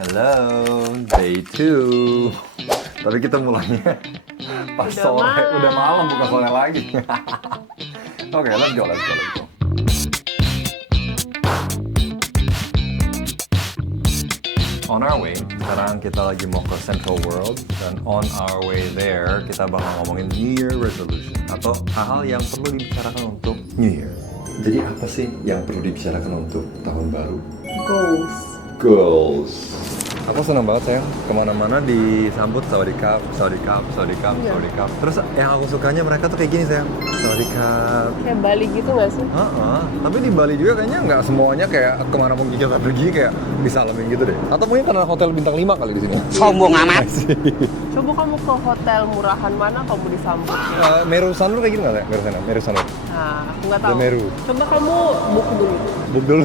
Halo, day 2. Tapi kita mulainya pas Udah sore, malam. udah malam bukan sore lagi. Oke, let's go. On our way, sekarang kita lagi mau ke Central World dan on our way there kita bakal ngomongin New Year resolution atau hal-hal yang perlu dibicarakan untuk New Year. Jadi apa sih yang perlu dibicarakan untuk tahun baru? Goals. Aku senang banget sayang, kemana-mana disambut sawadikap. Terus yang aku sukanya mereka tuh kayak gini sayang, sawadikap. Kayak Bali gitu nggak sih? Tapi di Bali juga kayaknya nggak semuanya kayak kemana pun kita pergi kayak disalamin gitu deh. Atau mungkin karena hotel bintang 5 kali di sini. Sombong amat. Coba kamu ke hotel murahan mana kamu disambut? Meru Sanur kayak gitu nggak sayang? Meru Sanur. Nah, aku nggak The tahu. Meru. Coba kamu book dulu. Book dulu.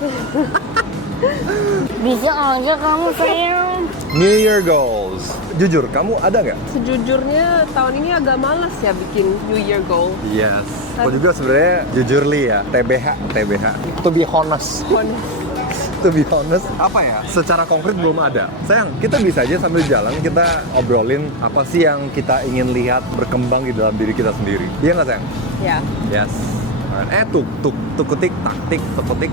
Bisa aja kamu sayang. New Year goals. Jujur, kamu ada nggak? Sejujurnya tahun ini agak malas ya bikin New Year goal. Yes. Aku juga sebenarnya jujur li ya, TBH. To be honest. To be honest, apa ya? Secara konkret belum ada. Sayang, kita bisa aja sambil jalan kita obrolin apa sih yang kita ingin lihat berkembang di dalam diri kita sendiri. Iya nggak sayang? Ya. Yes. Alright. Tukutik taktik tuh. Tukutik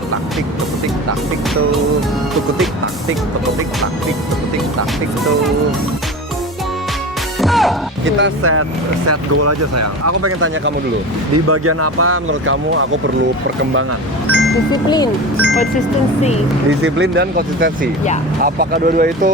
taktik tuh. Kita set goal aja sayang. Aku pengen tanya kamu dulu. Di bagian apa menurut kamu aku perlu perkembangan? Disiplin, consistency, Disiplin dan konsistensi. Ya. Apakah dua-dua itu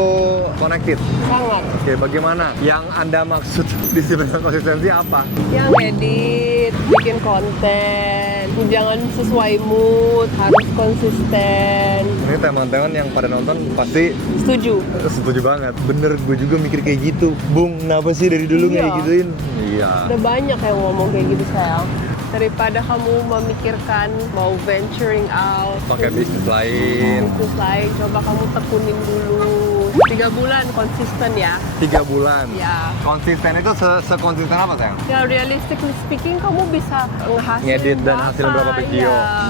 connected? sangat. Oke, bagaimana? Yang Anda maksud disiplin dan konsistensi apa? Yang edit, bikin konten, jangan sesuai mood, harus konsisten. Ini teman-teman yang pada nonton pasti Setuju. setuju banget. Bener, gue juga mikir kayak gitu. Bung, kenapa sih dari dulu nggak Iya. digituin? Iya. Udah banyak yang ngomong kayak gitu sayang. Daripada kamu memikirkan mau venturing out, Pakai bisnis lain. bisnis lain, coba kamu tekunin dulu 3 bulan konsisten ya. 3 bulan. Ya. Konsisten itu sekonsisten apa sayang? Ya realistically speaking kamu bisa ngehasilin Ngedit dan hasilin berapa video? Ya.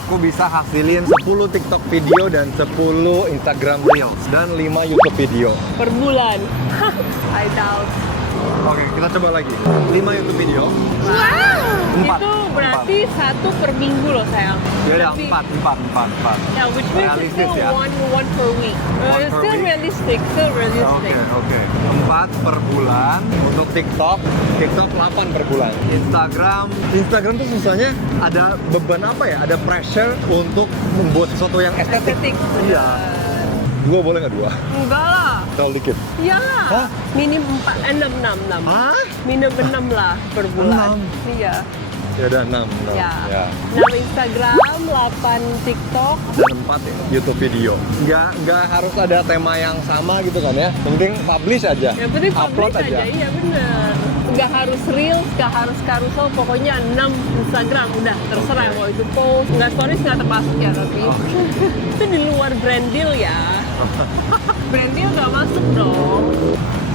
Aku bisa hasilin 10 TikTok video dan 10 Instagram Reels dan 5 YouTube video. Per bulan. I doubt. Oke, kita coba lagi. 5 YouTube video. Empat. Itu berarti 1 per minggu loh sayang. Ya udah, Tapi- 4. Ya, which means it's Realistis still ya? one per week. One per Still week. realistic, still realistic. Oke. 4 per bulan untuk TikTok 8 per bulan. Instagram tuh susahnya ada beban apa ya? Ada pressure untuk membuat sesuatu yang estetik. Estetik. Iya. 2 boleh nggak 2? Enggak lah. Terlalu dikit. Iyalah. Hah? Minim 6. Hah? Minim 6 lah per bulan. 6? Iya. Ya udah 6. Ya. Ya. 6 Instagram, 8 TikTok. Dan 4 ya, YouTube video. Nggak harus ada tema yang sama gitu kan ya. Penting publish aja. Yang penting Upload publish aja. Iya bener. Nggak harus reels, nggak harus carousel, pokoknya 6 Instagram udah terserah mau itu post. Nggak stories nggak termasuk ya tapi itu di luar brand deal ya. Brand deal nggak masuk dong.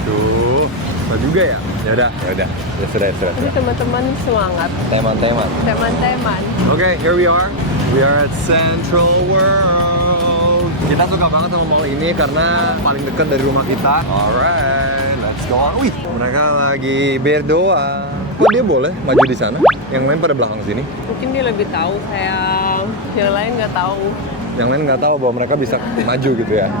Tuh, apa juga ya? Ya sudah. Jadi teman-teman semangat, Teman-teman. teman-teman. Oke, here we are. We are at Central World. Kita suka banget sama mall ini karena paling dekat dari rumah kita. Alright, let's go on. Wih, mereka lagi berdoa. Kok dia boleh maju di sana? Yang lain pada belakang sini. Mungkin dia lebih tahu sayang, yang lain nggak tahu. Yang lain nggak tahu bahwa mereka bisa maju gitu ya.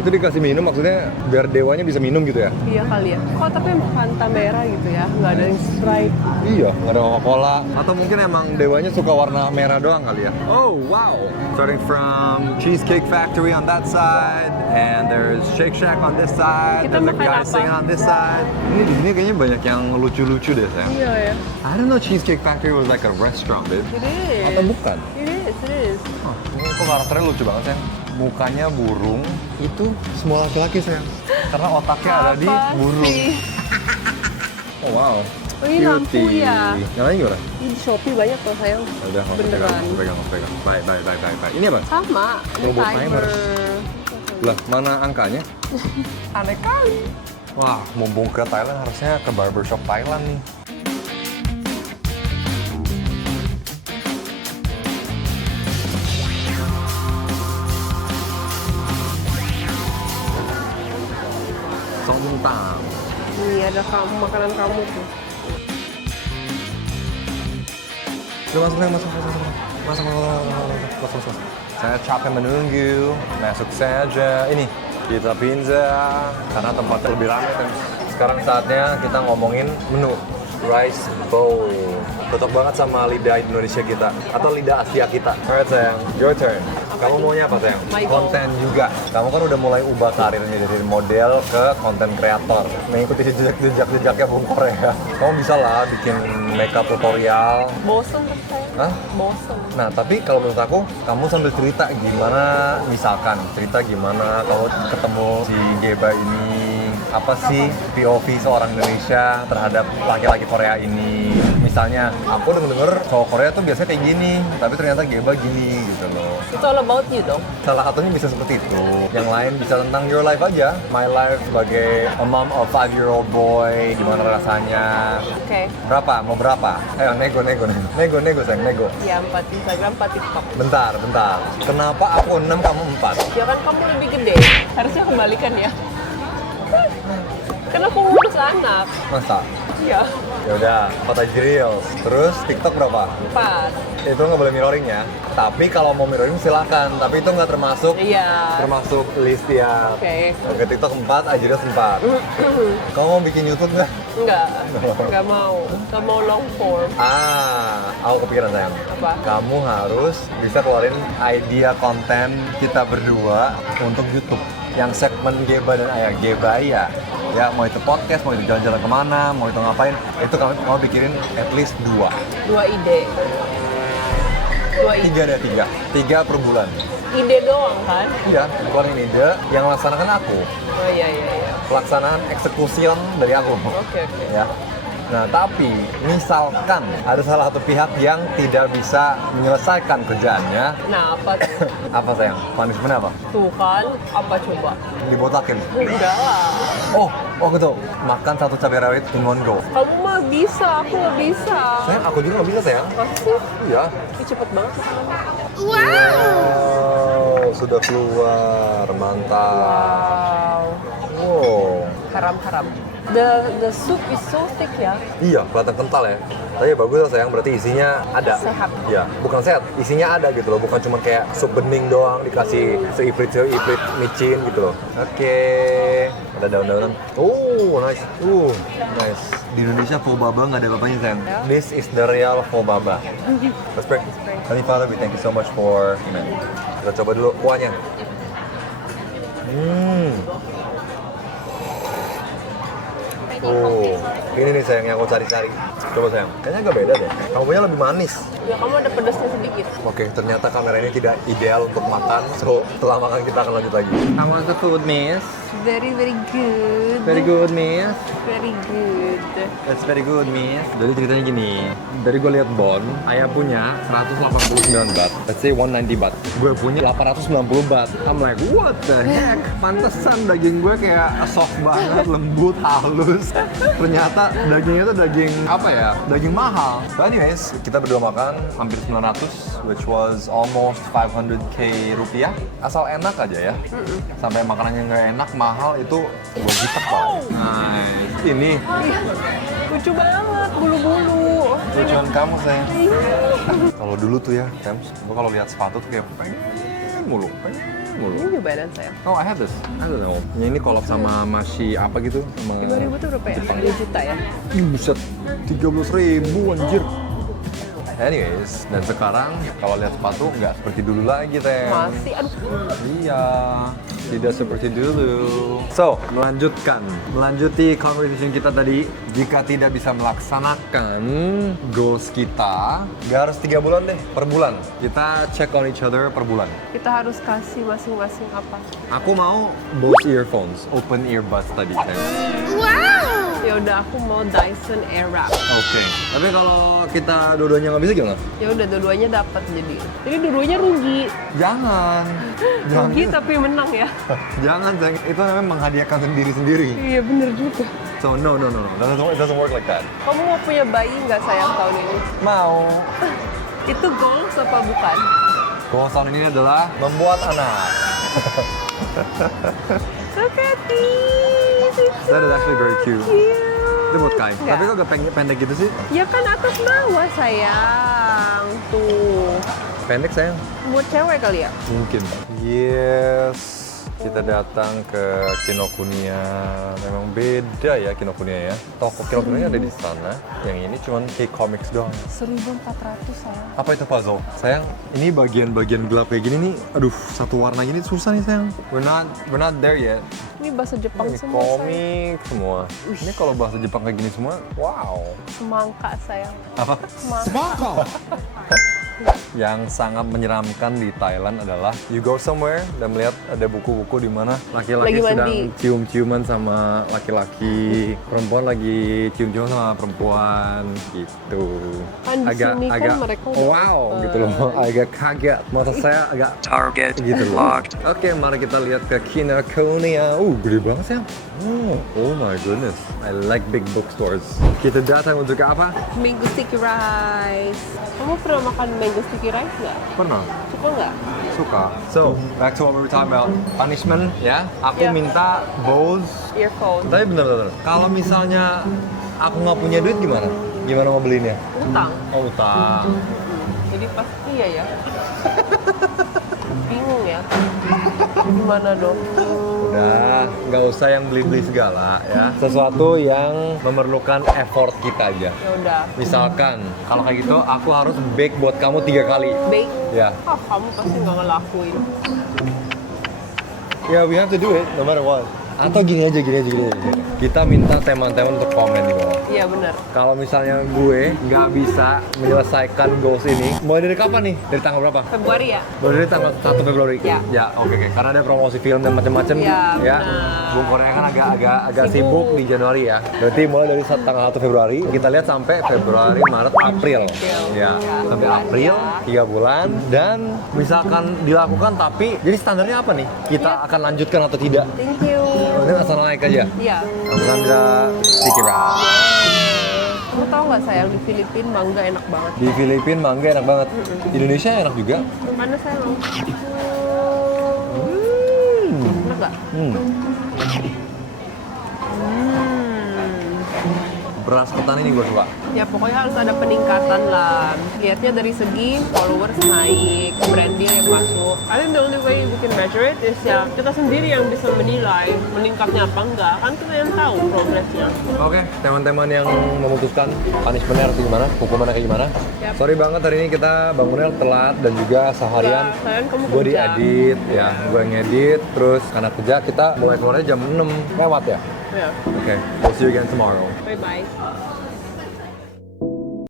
Itu dikasih minum maksudnya biar dewanya bisa minum gitu ya. Iya kali ya. Kok tapi Fanta merah gitu ya, nggak ada yang Sprite. Iya, nggak ada Coca-Cola. Atau mungkin emang dewanya suka warna merah doang kali ya. Oh, wow. Starting from Cheesecake Factory on that side, and there's Shake Shack on this side, Kita and the makan guy apa? singing on this side. Ini di sini kayaknya banyak yang lucu-lucu deh, sayang. Iya ya. I don't know Cheesecake Factory was like a restaurant, babe. It is. Atau bukan? It is. Oh, ini kok karakternya lucu banget, sayang. Mukanya burung, itu semua laki-laki, sayang. Karena otaknya ada di Apa burung. sih? Oh, wow. Oh, ini lampu Cutie. ya? Yang lain gimana? Ini di Shopee banyak loh sayang. Udah, mau Beneran. pegang. Bye. Ini apa? Sama. Robot Timer. Lah, mana angkanya? Aneh kali. Wah, mumpung ke Thailand harusnya ke barbershop Thailand nih. Sontang. Ini ada kamu, makanan kamu tuh. Udah masuk. Masuk. Saya capek menunggu. Masuk saja. Ini kita pizza karena tempatnya lebih ramai kan. Sekarang saatnya kita ngomongin menu rice bowl. Cocok banget sama lidah Indonesia kita atau lidah Asia kita. Alright sayang, your turn. Kamu maunya apa sayang? My goal. Konten juga. Kamu kan udah mulai ubah karirnya dari model ke konten kreator, mengikuti jejaknya Bung Korea. Kamu bisa lah bikin makeup tutorial. Bosen kan saya? Hah? Bosen. Nah, tapi kalau menurut aku, kamu sambil cerita gimana, misalkan cerita gimana kalau ketemu si Geba ini, apa sih POV seorang Indonesia terhadap laki-laki Korea ini. Misalnya, aku denger cowok Korea tuh biasanya kayak gini, tapi ternyata Geba gini gitu loh. It's all about you dong. Salah satunya bisa seperti itu. Yang lain bisa tentang your life aja. My life sebagai a mom of 5-year-old boy, gimana rasanya. Oke. Berapa? Mau berapa? Ayo, nego sayang, nego. Ya, 4 Instagram, 4 TikTok. Bentar. Kenapa aku 6, kamu 4? Ya kan kamu lebih gede. Harusnya kembalikan ya. Kan aku ngurus anak. Masa? Iya. Ya udah, 4 aja reels. Terus TikTok berapa? 4. Itu nggak boleh mirroring ya. Tapi kalau mau mirroring silakan. Tapi itu nggak termasuk Iya. termasuk list ya. Oke. Oke, TikTok 4, aja reels 4. Kamu mau bikin YouTube nggak? Enggak mau. Enggak mau long form. Aku kepikiran sayang. Apa? Kamu harus bisa keluarin idea konten kita berdua untuk YouTube. Yang segmen Geba dan Ayah. Geba ya. Ya, mau itu podcast, mau itu jalan-jalan kemana, mau itu ngapain, itu kami mau bikirin at least 2. 2 ide. 2 ide. 3 deh, 3 per bulan. Ide doang kan? Iya, keluarin ide, yang laksanakan aku. Oh iya. Pelaksanaan eksekusi dari aku. Oke. Ya. Nah, tapi misalkan ada salah satu pihak yang tidak bisa menyelesaikan kerjaannya, Nah, apa tuh? apa sayang? Punishment apa? Tuh kan, apa coba? Dibotakin. Enggak lah. Oh gitu. Makan 1 cabai rawit in one go. Kamu mah bisa, aku nggak bisa. Sayang, aku juga nggak bisa sayang. Masih? Iya. Ih, cepet banget. Wow, sudah keluar, mantap. Wow. Wow. Haram. The soup is so thick ya. Iya, kelihatan kental ya. Tapi bagus lah sayang, berarti isinya ada. Sehat. Iya, bukan sehat, isinya ada gitu loh. Bukan cuma kayak sup bening doang dikasih seiprit micin gitu loh. Oke, ada daun-daunan. Oh, nice. Nice. Di Indonesia pho baba nggak ada bapaknya sayang. This is the real pho baba. Let's pray. Heavenly Father, we thank you so much for. Amen. Kita coba dulu kuahnya. Oh, ini nih sayang yang aku cari-cari. Coba sayang, kayaknya agak beda deh. Kamu punya lebih manis. Ya kamu ada pedasnya sedikit. Oke, ternyata kamera ini tidak ideal untuk makan. So, setelah makan kita akan lanjut lagi. How was the food, miss? Very good. Very good, miss. Very good. That's very good, miss. Jadi ceritanya gini, dari gue lihat bon, ayah punya 189 baht. Let's say 190 baht. Gue punya 890 baht. I'm like, what the heck? Pantesan daging gue kayak soft banget, lembut, halus. Ternyata dagingnya tuh daging, apa ya? Daging mahal. But anyways, kita berdua makan hampir 900, which was almost 500k rupiah. Asal enak aja ya. Sampai makanannya nggak enak, mahal itu gue gitek banget. Nice. Ini Lucu banget, bulu-bulu. lucuan kamu sayang. Kalau dulu tuh ya, Tams, gue kalau lihat sepatu tuh kayak pengen mulu. Ini New Balance saya. Oh, I have this. I don't know. Ini collab sama Mashi apa gitu? Sama 5.000 tuh berapa ya? 2 juta ya? Ih, buset. 13.000 anjir. Anyways, dan sekarang kalau lihat sepatu nggak seperti dulu lagi, Teh. Masih, aduh. Iya, tidak seperti dulu. So, melanjuti conversation kita tadi. Jika tidak bisa melaksanakan goals kita, nggak harus 3 bulan deh, per bulan. Kita check on each other per bulan. Kita harus kasih masing-masing apa? Aku mau Bose earphones, open earbuds tadi. Ya udah, aku mau Dyson Airwrap. Oke. Tapi kalau kita dua-duanya nggak bisa gimana? Ya udah, dua-duanya dapat jadi. Jadi dua-duanya rugi. Jangan. Rugi tapi menang ya. Jangan, sayang. Itu namanya menghadiahkan sendiri-sendiri. Iya bener juga. So, no. It doesn't work like that. Kamu mau punya bayi nggak sayang tahun ini? Mau. Itu goals apa bukan? Goals tahun ini adalah membuat anak. Look at this. That is actually very cute. Itu buat kain. Nggak. Tapi kok agak pendek gitu sih? Ya kan atas bawah sayang. Tuh. Pendek sayang. Buat cewek kali ya? Mungkin. Yes. Kita datang ke Kinokuniya. Memang beda ya Kinokuniya ya. Toko Kinokuniya ada di sana. Yang ini cuma kayak comics doang. 1.400 sayang. Apa itu puzzle? Sayang, ini bagian-bagian gelap kayak gini nih. Aduh, satu warna gini susah nih sayang. We're not there yet. Ini bahasa Jepang Ini semua sayang. komik semua. Ini kalau bahasa Jepang kayak gini semua, wow. Semangka sayang. Apa? Semangka. Yang sangat menyeramkan di Thailand adalah you go somewhere dan melihat ada buku-buku di mana laki-laki Lagi sedang mandi. cium-ciuman sama laki-laki, perempuan lagi cium-ciuman sama perempuan gitu. Kan di sini kan mereka udah wow open. gitu loh, agak kaget. Mata saya agak Target gitu loh. locked. Oke, mari kita lihat ke Kinokuniya. Gede banget sih. Oh my goodness. I like big bookstores. Kita datang untuk apa? Mango sticky rice. Kamu pernah makan mango sticky rice nggak? Pernah. Suka nggak? Suka. So, back to what we were talking about. Punishment, ya. Aku Yeah. minta bowls. Earphone. Tapi bener-bener. Kalau misalnya aku nggak punya duit gimana? Gimana mau belinya? Utang. Oh, utang. Jadi pasti ya. Bingung ya. Gimana dong? Udah, nggak usah yang beli-beli segala ya. Sesuatu yang memerlukan effort kita aja. Ya udah. Misalkan, kalau kayak gitu, aku harus bake buat kamu 3 kali. Bake. Ya. Kamu pasti nggak ngelakuin. Ya, we have to do it, no matter what. Atau gini aja. Kita minta teman-teman untuk komen di bawah. Iya benar. Kalau misalnya gue nggak bisa menyelesaikan goals ini, mulai dari kapan nih? Dari tanggal berapa? Februari ya? Mulai dari tanggal 1 Februari? Ya. Ya, oke. Karena ada promosi film dan macam-macam. Ya, ya. benar. Bung Korea kan agak Sibuk. sibuk di Januari ya. Berarti mulai dari tanggal 1 Februari, kita lihat sampai Februari, Maret, April. Ya, sampai April, 3 bulan. Dan misalkan dilakukan, tapi jadi standarnya apa nih? Kita akan lanjutkan atau tidak? Thank you. Ini asal naik aja. Iya. Alhamdulillah, dikira. Kamu tahu nggak sayang di Filipina mangga enak banget. Di Filipina mangga enak banget. Indonesia enak juga. Mana sayang? Enak nggak? Beras ketan ini gue suka. Ya pokoknya harus ada peningkatan lah. Lihatnya dari segi followers naik, brand deal yang masuk. I think the only way we can measure it is ya kita sendiri yang bisa menilai meningkatnya apa enggak. Kan kita yang tahu progresnya. Oke, teman-teman yang memutuskan punishmentnya harus gimana, hukumannya kayak gimana. Yap. Sorry banget hari ini kita bangunnya telat dan juga seharian Ya, sayang kamu gue kerja. diedit, ya gue ngedit, terus karena kerja kita mulai keluarnya jam 6 lewat ya. Ya. Oke, we'll see you again tomorrow. Bye bye.